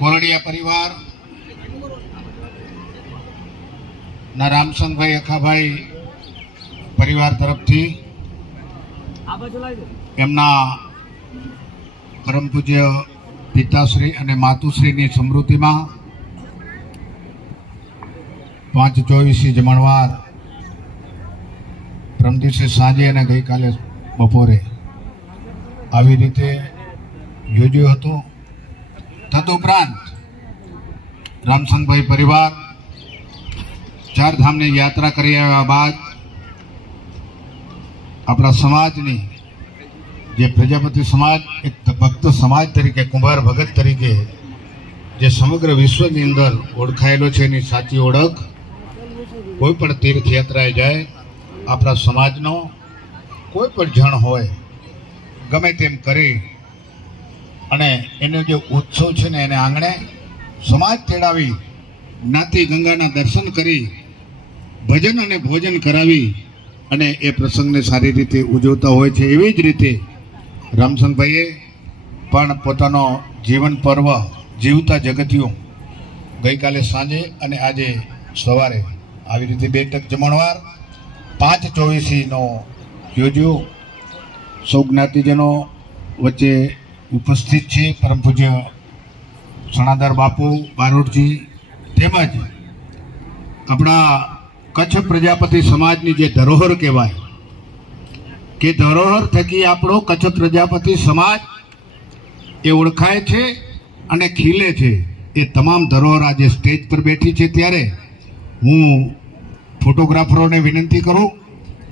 કોરડિયા પરિવાર ના રામસંગભાઈ અખાભાઈ પરિવાર તરફથી એમના પરમ પૂજ્ય પિતાશ્રી અને માતુશ્રીની સમૃદ્ધિમાં 5/24 જમણવાર પ્રમ દિવસે સાંજે અને ગઈકાલે બપોરે આવી રીતે યોજ્યો હતો। તદુપરાંત રામસંગભાઈ પરિવાર ચારધામની યાત્રા કરી આવ્યા બાદ આપણા સમાજની જે પ્રજાપતિ સમાજ એક ભક્ત સમાજ તરીકે, કુંભાર ભગત તરીકે જે સમગ્ર વિશ્વની અંદર ઓળખાયેલો છે, એની સાચી ઓળખ કોઈ પણ તીર્થયાત્રાએ જાય, આપણા સમાજનો કોઈ પણ જણ હોય ગમે તેમ કરી અને એનો જે ઉત્સવ છે ને એને આંગણે સમાજ તેડાવી જ્ઞાતિ ગંગાના દર્શન કરી ભજન અને ભોજન કરાવી અને એ પ્રસંગને સારી રીતે ઉજવતા હોય છે। એવી જ રીતે રામસંગભાઈએ પણ પોતાનો જીવન પર્વ જીવતા જગતિયું ગઈકાલે સાંજે અને આજે સવારે આવી રીતે 2 ટક જમણવાર 5/24 યોજ્યો। સૌ જ્ઞાતિજનો વચ્ચે ઉપસ્થિત છે પરમ પૂજ્ય સણાદર બાપુ બારોટજી તેમજ આપણા કચ્છ પ્રજાપતિ સમાજની જે ધરોહર કહેવાય કે ધરોહર થકી આપણો કચ્છ પ્રજાપતિ સમાજ એ ઓળખાય છે અને ખીલે છે। એ તમામ ધરોહર આજે સ્ટેજ પર બેઠી છે। ત્યારે હું ફોટોગ્રાફરોને વિનંતી કરું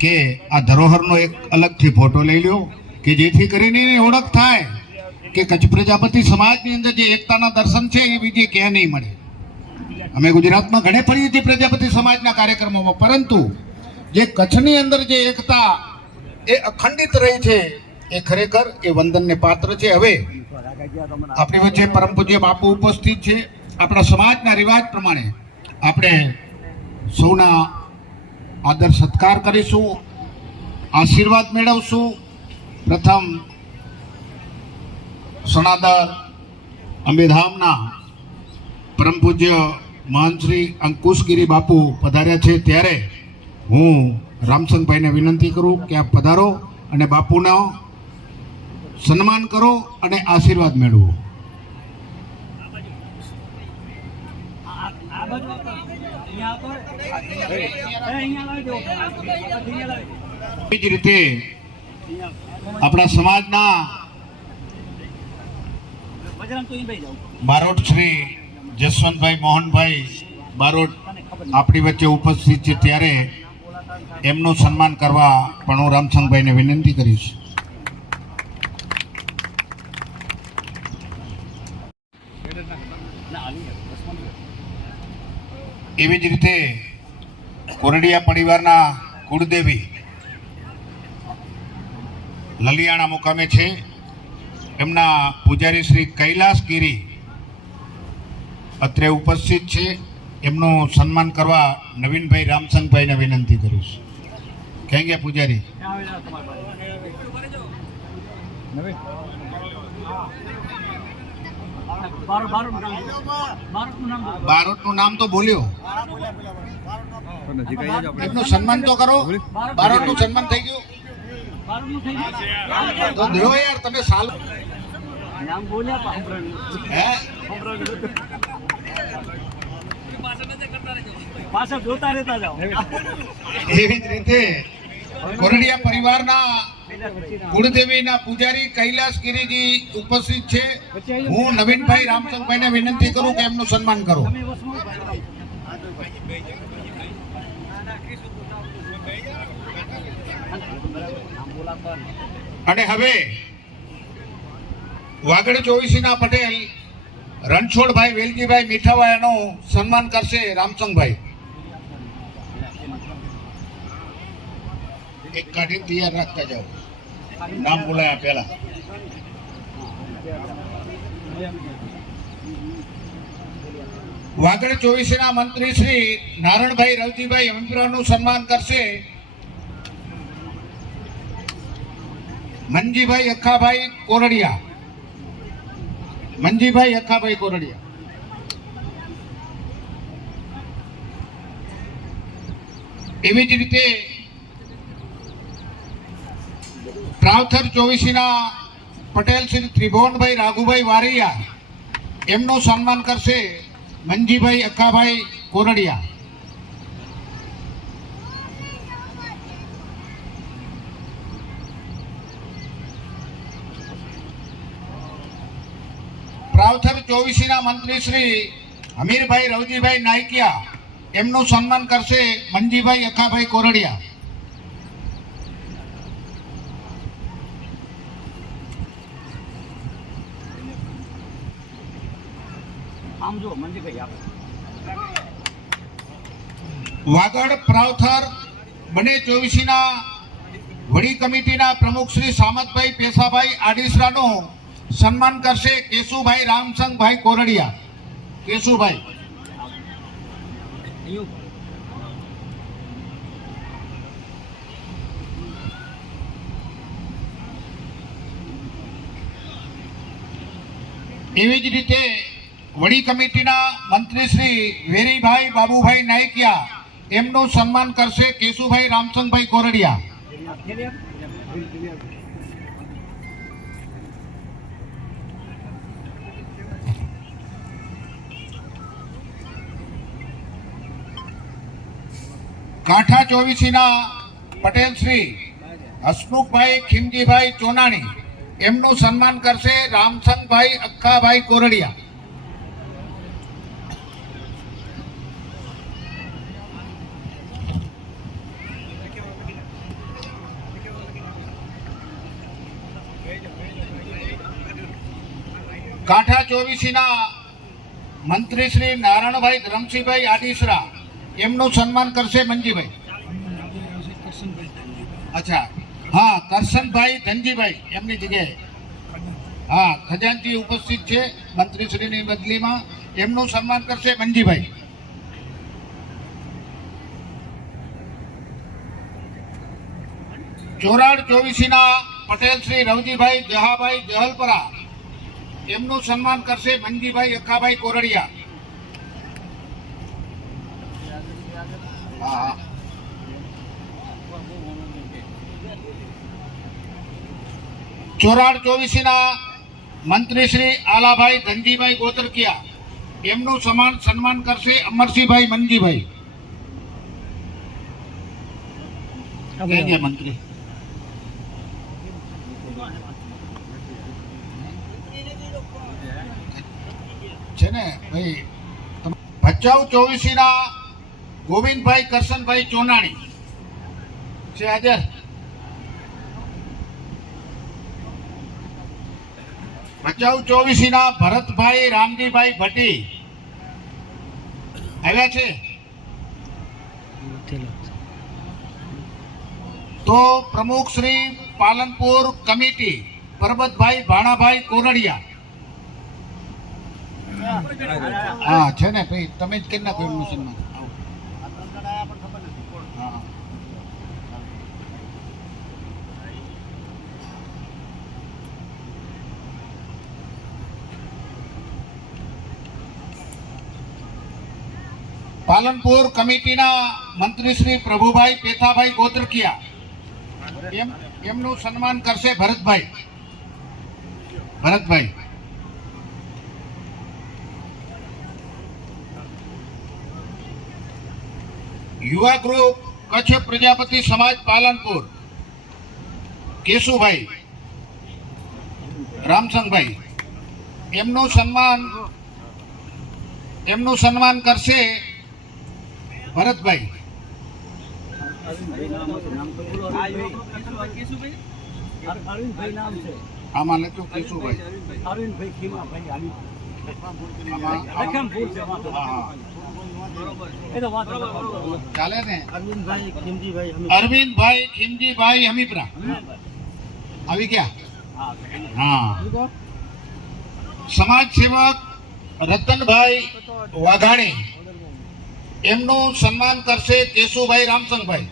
કે આ ધરોહરનો એક અલગથી ફોટો લઈ લો કે જેથી કરીને એની ઓળખ થાય કે કચ્છ પ્રજાપતિ સમાજની અંદર જે એકતાના દર્શન છે એ બીજી ક્યાં નહીં મળે। અમે ગુજરાતમાં ઘણે ફરીએ છીએ પ્રજાપતિ સમાજના કાર્યક્રમોમાં, પરંતુ જે કચ્છની અંદર જે એકતા એ અખંડિત રહી છે એ ખરેખર એ વંદનને પાત્ર છે। હવે આપણી વચ્ચે પરમ પૂજ્ય બાપુ ઉપસ્થિત છે। આપણા સમાજના રિવાજ પ્રમાણે આપણે સૌના આદર સત્કાર કરીશું, આશીર્વાદ મેળવશું। પ્રથમ સણાદર અંબેધામના પરમ પૂજ્ય મહંત શ્રી અંકુશગીરી બાપુ પધાર્યા છે, ત્યારે હું રામસંગભાઈને વિનંતી કરું કે આપ પધારો અને બાપુનો સન્માન કરો અને આશીર્વાદ મેળવો। એ જ રીતે આપણા સમાજના બારોટ શ્રી જસવંતભાઈ મોહનભાઈ બારોટ આપણી વચ્ચે ઉપસ્થિત છે, ત્યારે એમનું સન્માન કરવા પણ હું રામસંગભાઈને વિનંતી કરીશ। એવી જ રીતે કોરડિયા પરિવારના કુળદેવી લલિયાણા મુકામે છે, એમના પૂજારી શ્રી કૈલાસગીરી અત્રે ઉપસ્થિત છે। એમનું સન્માન કરવા નવીનભાઈ રામસંગભાઈને વિનંતી કરીશ। ક્યાં ગયા પૂજારી? બારોટનું નામ તો બોલ્યો, એમનું સન્માન તો કરો। બારોટનું સન્માન થઈ ગયું તો દેવો યાર, તમે સાલ નામ બોલ્યા પાછા જોતા રહેતા જાઓ। એવી જ રીતે કોરડિયા પરિવારના કુળદેવીના પૂજારી કૈલાસગીરીજી ઉપસ્થિત છે। હું નવીનભાઈ રામસંગભાઈને વિનંતી કરું કે એમનું સન્માન કરો। અને હવે વાગડ 24ના પટેલ રણછોડભાઈ વેલજીભાઈ મીઠાવાયાનું સન્માન કરશે રામસંગભાઈ। એક કાઢી તૈયાર રાખતા જાઓ, નામ બોલાયા પહેલા। વાગડ 24ના મંત્રી શ્રી નારણભાઈ રવજીભાઈ હમીપરાનું સન્માન કરશે મંજીભાઈ અખાભાઈ કોરડિયા। મંજીભાઈ અખાભાઈ કોરડિયા। એવી જ રીતે પ્રાવથર ચોવીસીના પટેલ શ્રી ત્રિભુવનભાઈ રાઘુભાઈ વારૈયા એમનું સન્માન કરશે મંજીભાઈ અક્કાભાઈ કોરડિયા. પ્રાવથર ચોવીસીના મંત્રી શ્રી હમીરભાઈ રવજીભાઈ નાયકિયા એમનું સન્માન કરશે મંજીભાઈ અક્કાભાઈ કોરડિયા. વાગડ પ્રાવથર બને ચોવીસીના વડી કમિટીના પ્રમુખ શ્રી સામતભાઈ પેસાભાઈ આડીસરાનું સન્માન કરશે કેશુભાઈ રામસંગભાઈ કોરડિયા. કેશુભાઈ. એવી જ રીતે વડી કમિટીના મંત્રી શ્રી વેરીભાઈ બાબુભાઈ નાયકિયા એમનું સન્માન કરશે કેશુભાઈ રામસંગભાઈ કોરડિયા. કાંઠા ચોવીસીના પટેલ શ્રી હસમુખભાઈ ખીમજીભાઈ ચોનાણી એમનું સન્માન કરશે રામસંગભાઈ અક્કાભાઈ કોરડિયા. કાંઠા ચોવીસીના મંત્રી શ્રી નારાયણભાઈ ધરમસિંહભાઈ આડીસરા એમનું સન્માન કરશે મંજીભાઈ. અચ્છા, હા, કરશનભાઈ ધનજીભાઈ એમની જગ્યાએ હા ખજાનજી ઉપસ્થિત છે મંત્રીશ્રીની બદલીમાં, એમનું સન્માન કરશે મંજીભાઈ. ચોરાડ ચોવીસીના પટેલ શ્રી રવજીભાઈ જહાભાઈ જહલપરા એમનું સન્માન કરશે મંજીભાઈ અક્કાભાઈ કોરડિયા. ચોરાડ ચોવીસીના મંત્રી શ્રી આલાભાઈ ધનજીભાઈ ગોતરકિયા એમનું સન્માન કરશે અમરસિંહભાઈ મંજીભાઈ. મંત્રી છે ને ભાઈ. ભચાઉ ચોવીસીના ગોવિંદભાઈ કરશનભાઈ ચોનાણી છે હાજર. ભચાઉ ચોવીસીના ભરતભાઈ રામજીભાઈ ભટ્ટી આવ્યા છે. તો પ્રમુખ શ્રી પાલનપુર કમિટી પરબતભાઈ ભાણાભાઈ કોરડિયા. હા છે ને ભાઈ, તમે જ કરી નાખો એમનું સન્માન. પાલનપુર કમિટીના મંત્રી શ્રી પ્રભુભાઈ પેથાભાઈ ગોત્રકિયા એમનું સન્માન કરશે ભરતભાઈ. યુવા ગ્રુપ કચ્છ પ્રજાપતિ સમાજ પાલનપુર કેશુભાઈ રામસંગભાઈ એમનું સન્માન કરશે ભરતભાઈ. આમાં લખ્યું કેશુભાઈ. ચાલે ને. અરવિંદભાઈ ખીમજીભાઈ હમીપરા આવી ગયા. હા. સમાજ સેવક રતનભાઈ વાઘાણી એમનું સન્માન કરશે કેશુભાઈ રામસંગભાઈ.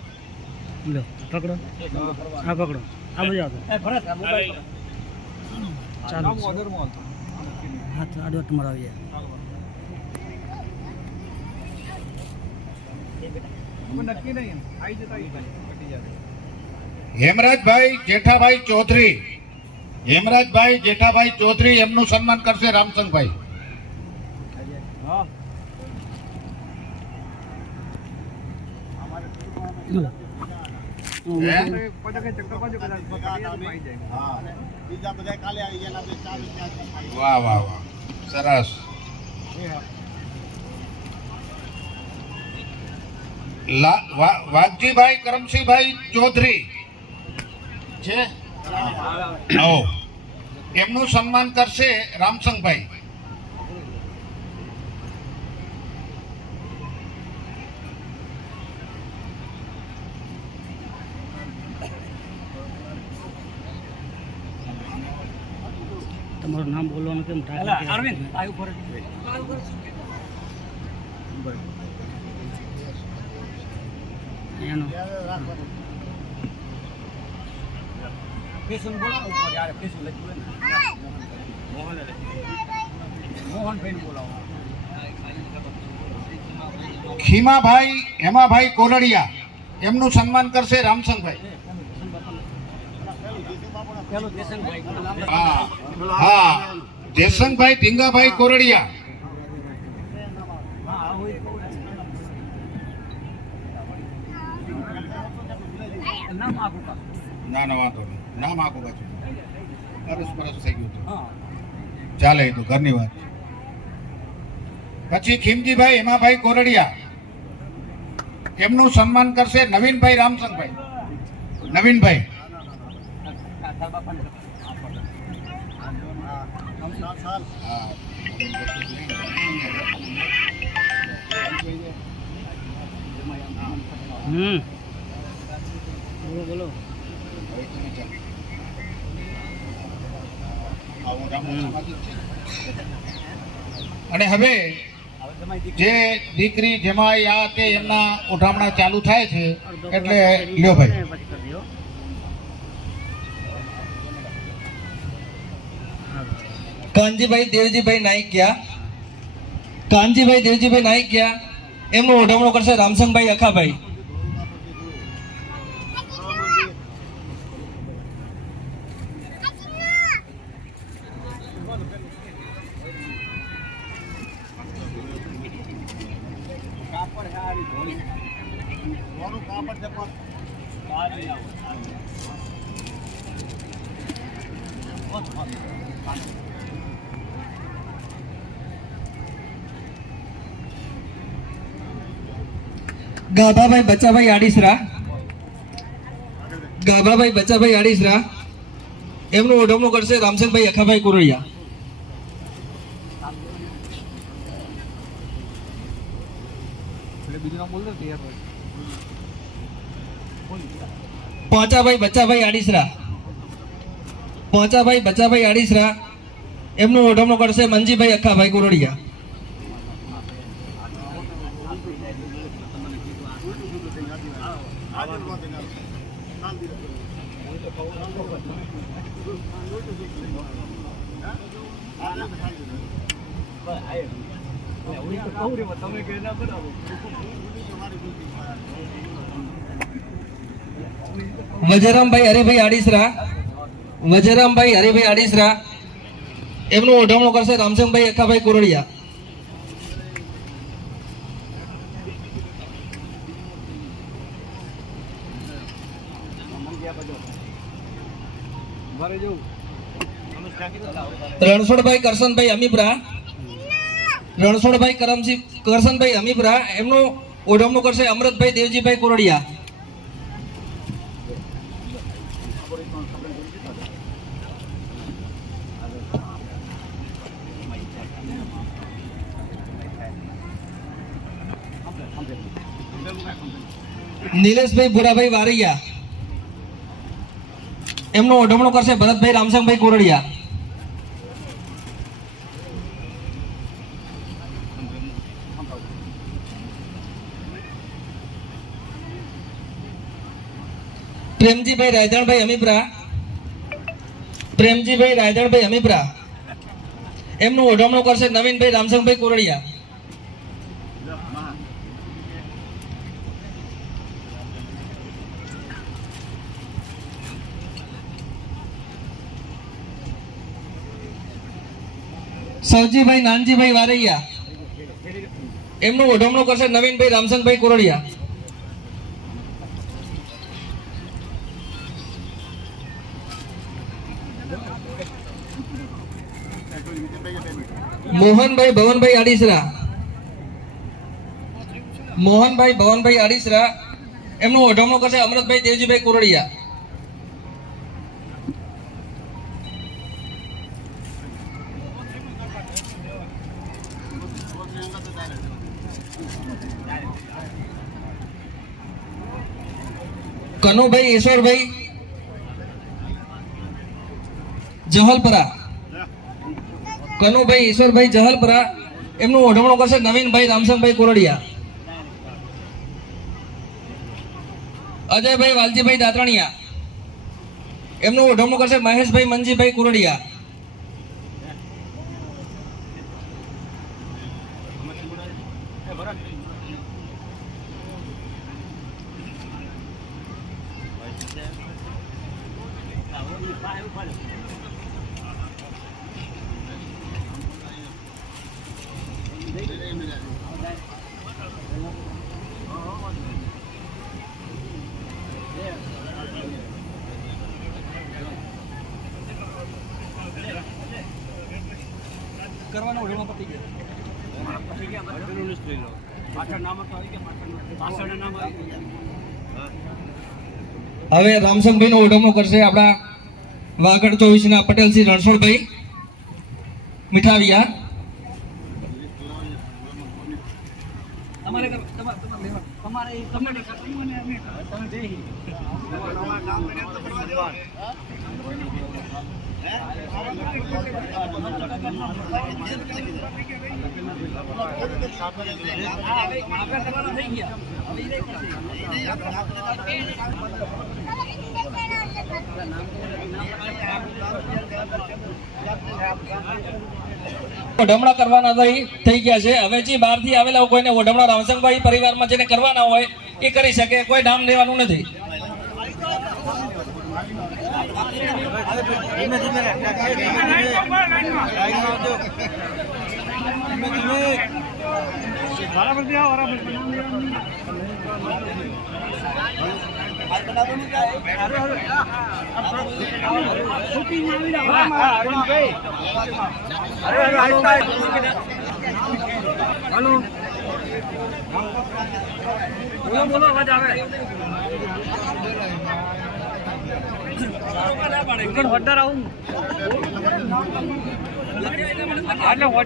પકડો આ પકડો આ મજા ચાલો હાથ આડો તમારા આવી જાય. હેમરાજભાઈ જેઠાભાઈ ચૌધરી, હેમરાજભાઈ જેઠાભાઈ ચૌધરી, એમનું સન્માન કરશે રામસંગભાઈ. વાહ વાહ વાહ, સરસ. વાઘજીભાઈ કરમસિંહભાઈ ચૌધરી છે, એમનું સન્માન કરશે રામસંગભાઈ. તમારું નામ બોલવાનું કેમ અરવિંદ એનો કેસન બોલાવો ઉપર યાર, કેસન લખ્યું ને મોહનભાઈ બોલાવો. ખીમાભાઈ હેમાભાઈ કોરડિયા, એમનું સન્માન કરશે રામસંગભાઈ. હા હા, જયસંગભાઈ ઢીંગાભાઈ કોરડિયા. ના ના વાંધો નહીં, નામ આખું પાછું અરસ પરસ થઈ ગયું હતું, ચાલે એ તો ઘરની વાત. પછી ખીમજીભાઈ હેમાભાઈ કોરડિયા, એમનું સન્માન કરશે નવીનભાઈ રામસંગભાઈ. નવીનભાઈ બોલો બોલો. અને હવે જે દીકરી જમાઈ આ તે એમના ઉઠામણા ચાલુ થાય છે, એટલે લ્યો ભાઈ. કાનજીભાઈ દેવજીભાઈ નાઈકિયા, કાનજીભાઈ દેવજીભાઈ નાઈકિયા, એમનું ઓઢમણું કરશે રામસંગભાઈ અખાભાઈ. ગાભાભાઈ બચાભાઈ આડીસરા, ગાભાભાઈ બચાભાઈ આડીસરા, એમનું ઓઢમણું કરશે રામસંગભાઈ અખાભાઈ કોરડિયા. પોચાભાઈ બચાભાઈ આડીસરા, પોચાભાઈ બચાભાઈ આડીસરા, એમનું ઓઢમણું કરશે મંજીભાઈ અખાભાઈ કોરડિયા. વજરામભાઈ હરિભાઈ આડીસરા, વજરામભાઈ હરિભાઈ આડીસરા, એમનું ઓઢમણું કરશે રામસંગભાઈ અખાભાઈ કોરડિયા. રણછોડભાઈ કરશનભાઈ અમીપરા, રણછોડભાઈ કરશનભાઈ અમીપરા, એમનું ઓઢમણું કરશે અમૃતભાઈ દેવજીભાઈ કોરડિયા. નિલેશભાઈ ભુરાભાઈ વારૈયા, એમનું ઓઢમણું કરશે ભરતભાઈ રામસંગભાઈ કોરડિયા. પ્રેમજીભાઈ રાયધણભાઈ અમીપરા, પ્રેમજીભાઈ રાયધણભાઈ અમીપરા, એમનું ઓઢમણું કરશે નવીનભાઈ રામસંગભાઈ કોરડિયા. સવજીભાઈ નાનજીભાઈ વારૈયા, એમનું ઓઢમણું કરશે નવીનભાઈ રામસંગભાઈ કોરડિયા. મોહનભાઈ ભવનભાઈ આડીસરા, મોહનભાઈ ભવનભાઈ આડીસરા, એમનું ઓઢમણું કરશે અમૃતભાઈ દેવજીભાઈ કોરડિયા. કનુભાઈ ઈશ્વરભાઈ જહલપરા, કનુભાઈ ઈશ્વરભાઈ જહલપરા, એમનું ઓઢમણું કરશે નવીનભાઈ રામસંગભાઈ કોરડિયા. અજયભાઈ વાલજીભાઈ દાતરણિયા, એમનું ઓઢમણું કરશે મહેશભાઈ મંજીભાઈ કોરડિયા. કરવાનો ઓઢમણો પતી ગયો. હવે રામસંગભાઈ નો ઓઢમણો કરશે આપણા વાગડ 24 ના પટેલસિંહ રણછોડભાઈ મીઠાવિયા. ઓઢમણા કરવાના થઈ ગયા છે. હવે જે બહારથી આવેલા કોઈને ઓઢમણા રામસંગભાઈ પરિવારમાં જેને કરવાના હોય એ કરી શકે, કોઈ નામ લેવાનું નથી.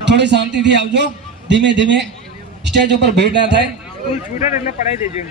થોડી શાંતિથી આવજો, ધીમે ધીમે, સ્ટેજ ઉપર ભીડ ના થાય. એટલે પડાઈ દેજો.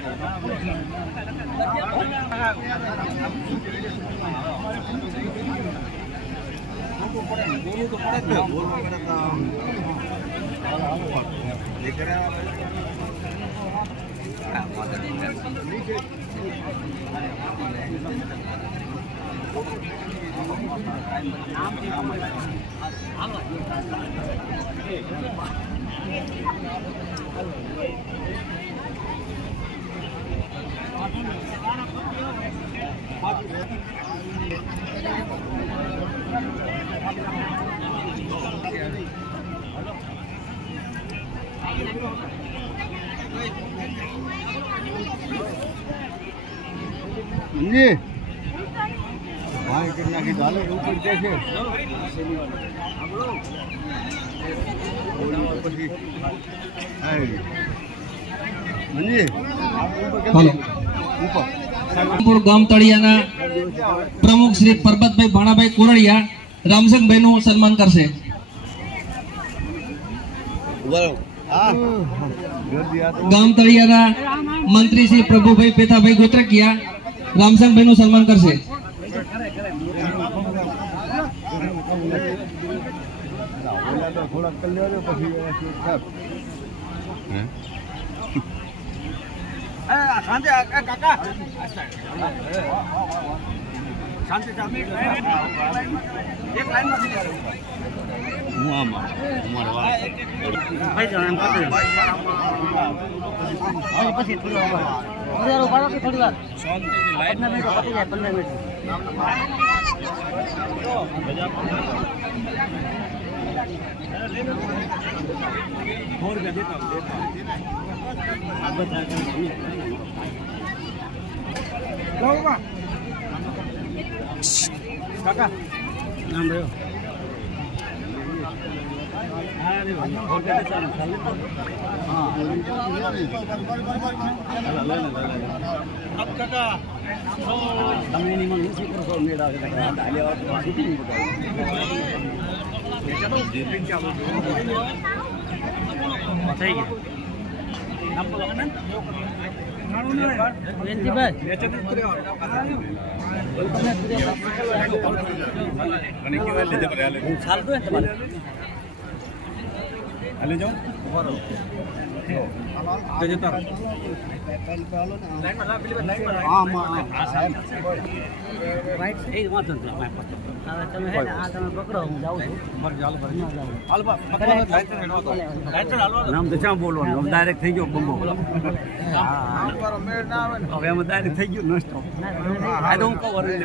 ગામ તળિયાના પ્રમુખ શ્રી પરબતભાઈ ભાણાભાઈ કોરડિયા રામસંગભાઈ નું સન્માન કરશે. ગામ તળિયાના મંત્રી શ્રી પ્રભુભાઈ પેથાભાઈ ગોત્રકિયા રામસંગભાઈ નું સન્માન કરશે. થોડી વાર કાકા નામ રહ્યો તમે એની મને શું કરો મેળા થઈ નામ તો ક્યાં બોલવાનું ડાયરેક્ટ થઈ ગયો બંબો હવે એમાં ડાયરેક્ટ થઈ ગયું નસ્તો આ તો હું કહું બોલે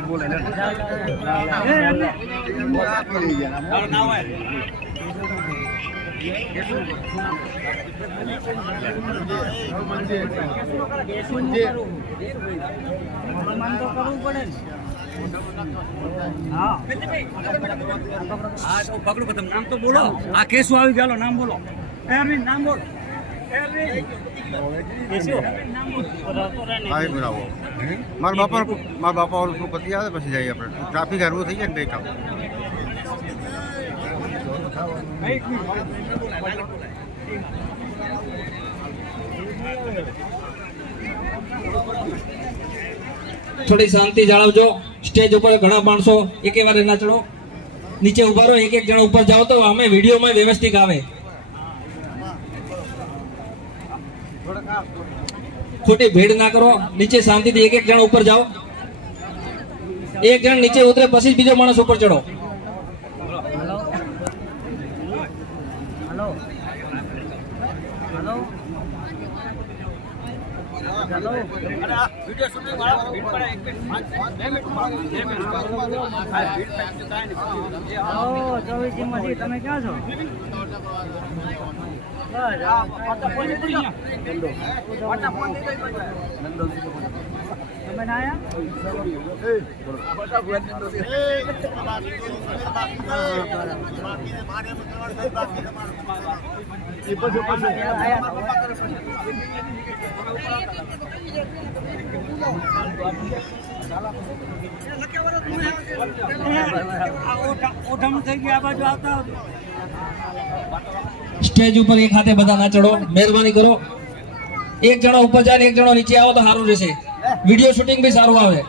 પકડો તમે નામ તો બોલો આ કેસો આવી ચાલો નામ બોલો નામ બોલો મારા બાપા વાળું પતિ આવે પછી જઈએ આપણે ટ્રાફિક હારવું થઈ જાય ને કઈ કામ થોડી શાંતિ જાળવજો સ્ટેજ ઉપર ઘણા માણસો એકે વાર ના ચડો નીચે ઉભા રહો એક જણા ઉપર જાઓ તો અમે વિડીયોમાં વ્યવસ્થિત આવે ખોટી ભીડ ના કરો નીચે શાંતિથી એક જણા ઉપર જાઓ એક જણ નીચે ઉતરે પછી બીજો માણસ ઉપર ચડો તમે ક્યાં છો તમે ના સ્ટેજ ઉપર એક હાથે બધા ના ચડો મહેરબાની કરો એક જણો ઉપર જાય એક જણો નીચે આવો તો સારું રહેશે વિડીયો શૂટિંગ બી સારું આવે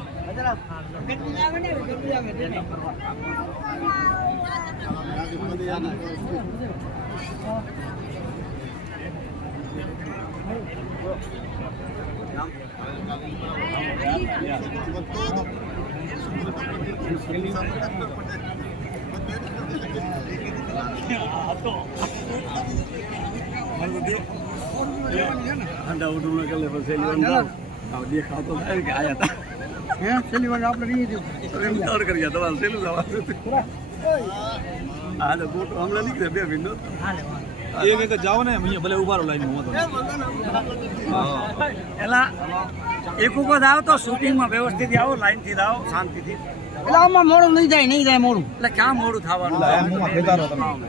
દેખાતો થાય કે આયા હતા હે છેલ્લી વાર આપણે નહીં દીધું કરી ગયા તમારે છેલ્લું જવાનું હા તો ગોટો હમણાં નીકળે 2 મિનિટ એ મેં તો જાઓ ને અહીંયા ભલે ઉભા રહો લાઈન હું એલા એક વખત આવો તો શૂટિંગમાં વ્યવસ્થિત આવો લાઈનથી આવો શાંતિથી એટલે આમાં મોડું નહીં જાય મોડું એટલે ક્યાં મોડું થવાનું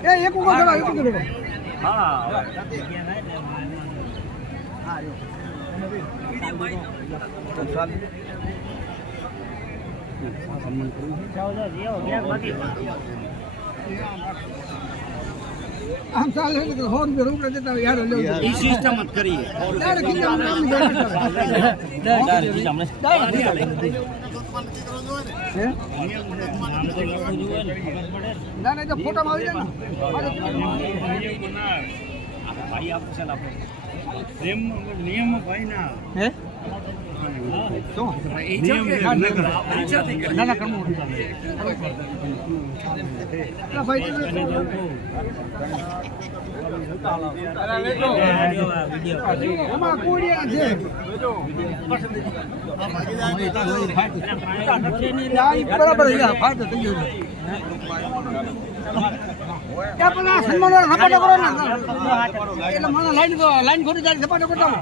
એ એક વખત હા આમ ચાલે છે કે હોન રૂપ દેતા યાર ઈ સિસ્ટમ જ કરીએ ના ના ફોટામાં આવી જાય ભાઈ આપો છે આપણે પ્રેમ નિયમ ભાઈ ના હે શું ના ના કરવું ભાઈ એમાં કોડિયા છે બરાબર ફાયદો થઈ ગયો ત્યાં પેલા સન્માનવાળા સપાટો કરો ને એટલે મને લાઈન ખોટી જાય સપાટો કટાવો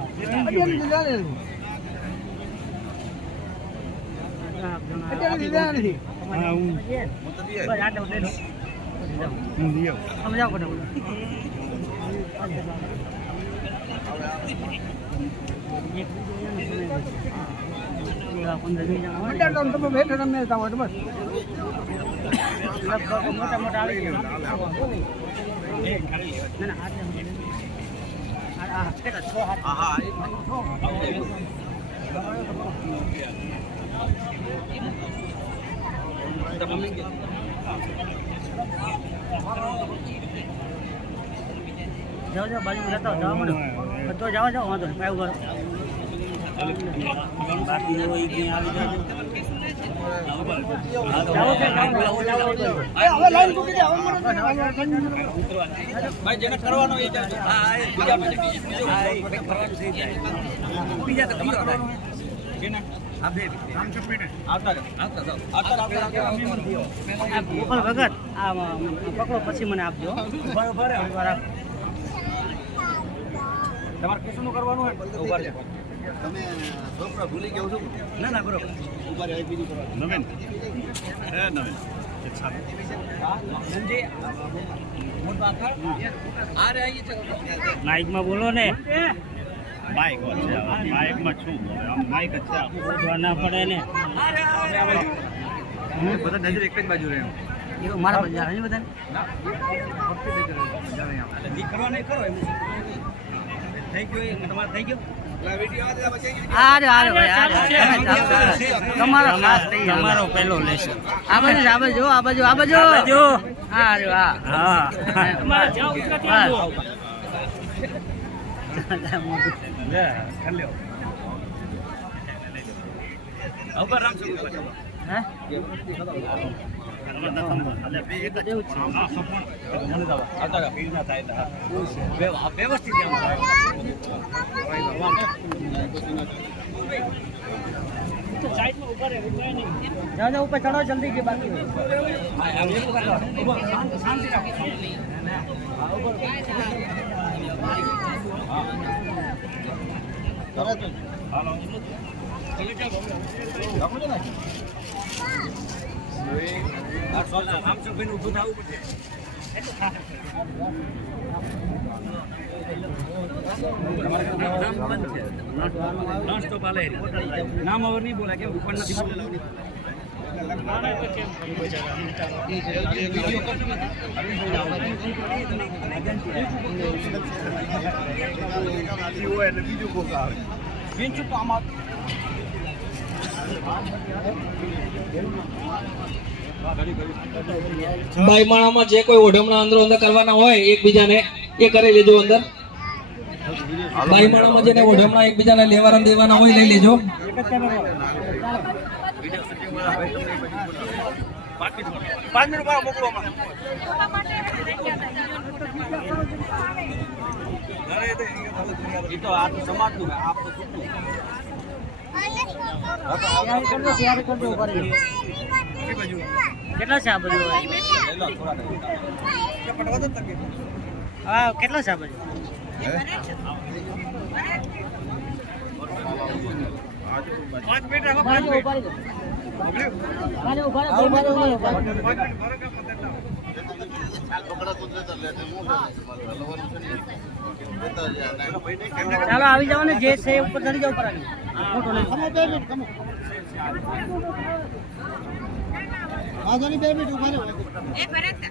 અત્યારે લીધા નથી સમજાવો તમે બેઠો તમે બસ મોટા મોટા આવી જાઓ જાઓ બાજુ જતા જવા મળો બધો જવા જાઓ વાંધો નહીં પાયું કરો બાકી હોય ક્યાં ગોપાલ ભગત આ પકડો પછી મને આપજો બરોબર તમારે કશું કરવાનું હોય તમે છોકરા ભૂલી ગયો છો ના ના બરોબર ઉભા રહે બીજું કરવાનું નવીન નવીન માઇકમાં બોલો ને માઇક છે માઇકમાં છું આમ માઇક જ છે બોલવા ના પડે ને બધા નજર એક જ બાજુ રહે એ મારા બાજુ આવે ને બધા કરો નહીં કરો થઈ ગયું તમારે થઈ ગયું તમારો પહેલો લેશન આ બાજુ આ બાજુ આ બાજુ વ્યવસ્થિત જાઓ ઉપર ચડો જલ્દી કે બાકી શાંતિ નામ અવર નહીં બોલા કે ઉપર નથી બાઈમાણામાં જે કોઈ ઓઢમણા અંદરો અંદર કરવાના હોય એકબીજાને એ કરી લેજો અંદર બાઈમાણામાં જેને ઓઢમણા એકબીજાને લેવાના દેવાના હોય લઈ લેજો કેટલા છે આ બધું હા કેટલા છે આ બધું ચાલો આવી જાઓ ને જે છે ઉપર ચડી જાવ ઉપર આવી 2 મિનિટ ઉભા રહો એ ભરત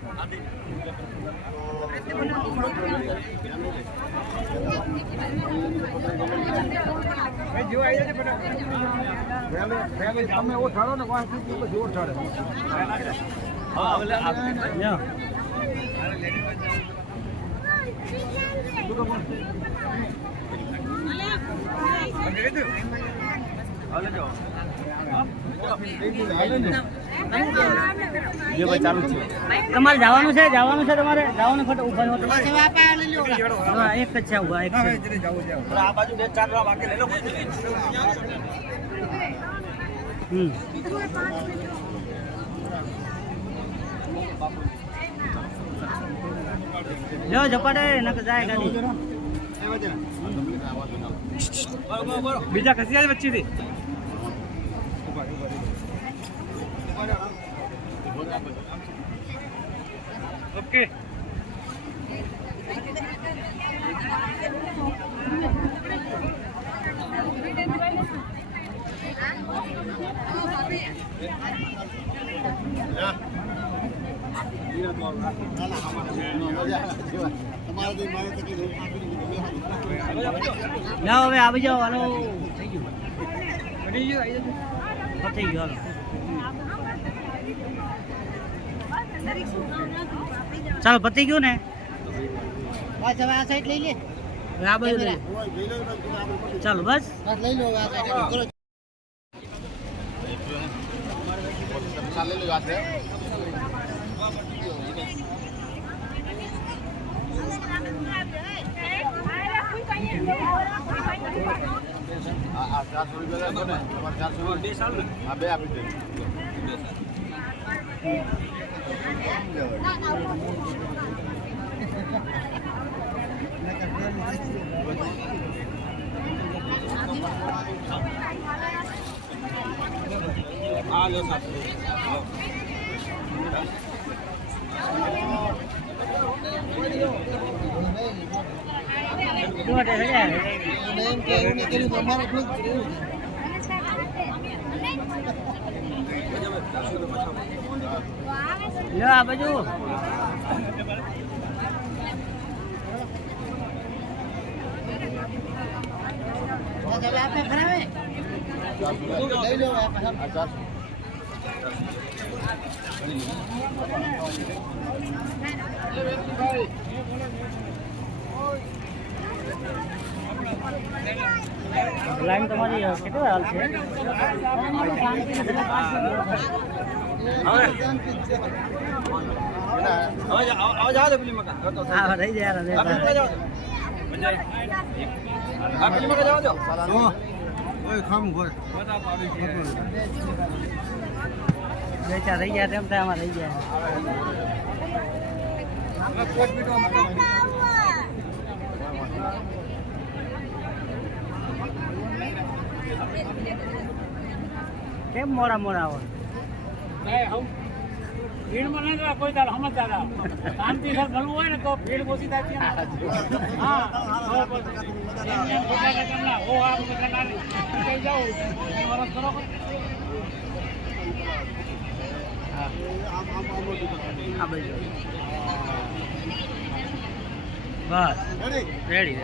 તમે ઓ ઠાડો ને કોણ જોર ઠાડે હા હવે તમારે જવાનું છે તમારે જવાનું ફટ ઉભા એક જ છે ઉભા એક આ બાજુ 2-4 બાકી લઈ લો લો ઝપાટે નકર જાય ગાડી બીજા ખસી જાય વચ્ચેથી ઓકે ના હવે આવી જાઓ હાલો થઈ ગયું થઈ ગયું ચાલો પતી ગયું ને બસ હવે આ સાઈડ લઈ લે હવે આ બાજુ લઈ ચાલો બસ લઈ લો આ સાઈડ લો આ બાજુ લાઈન તમારી કેટલી હાલ છે હા રહી જાય બેચા રહી ગયા તેમ થાય રહી જાય કેમ મોડા મોડા હોય ભીડમાં નહીં રહ્યા કોઈ દાડો સમજદાર શાંતિ સર ભણવું હોય ને તો ભીડ ઓછી થાય હા બસ રેડી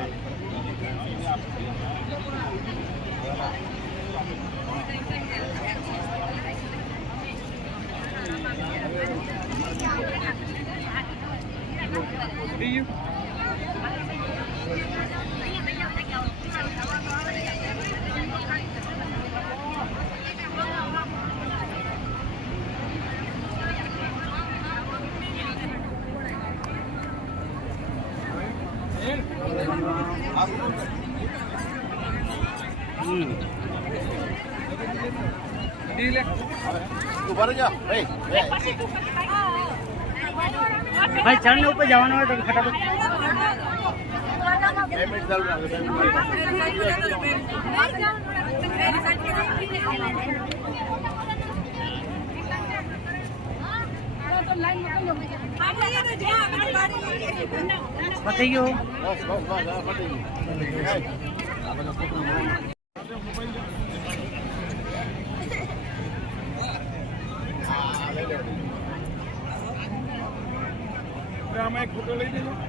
ભાઈ ચણ ઉપર જવાનું હોય તો ફટાફટ પતી ગયું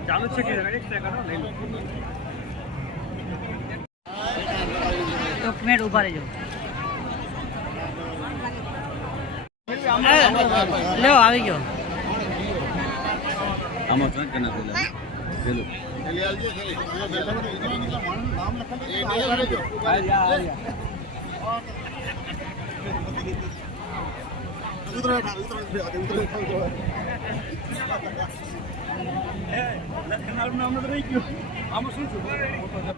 ચાલુ છે કે એક સેકન્ડ લઈ લો એક મિનિટ ઉભા રહેજો લ્યો આવી ગયો આમાં ટ્રેક કરી નાખો પેલું નામ રહી ગયું આમાં શું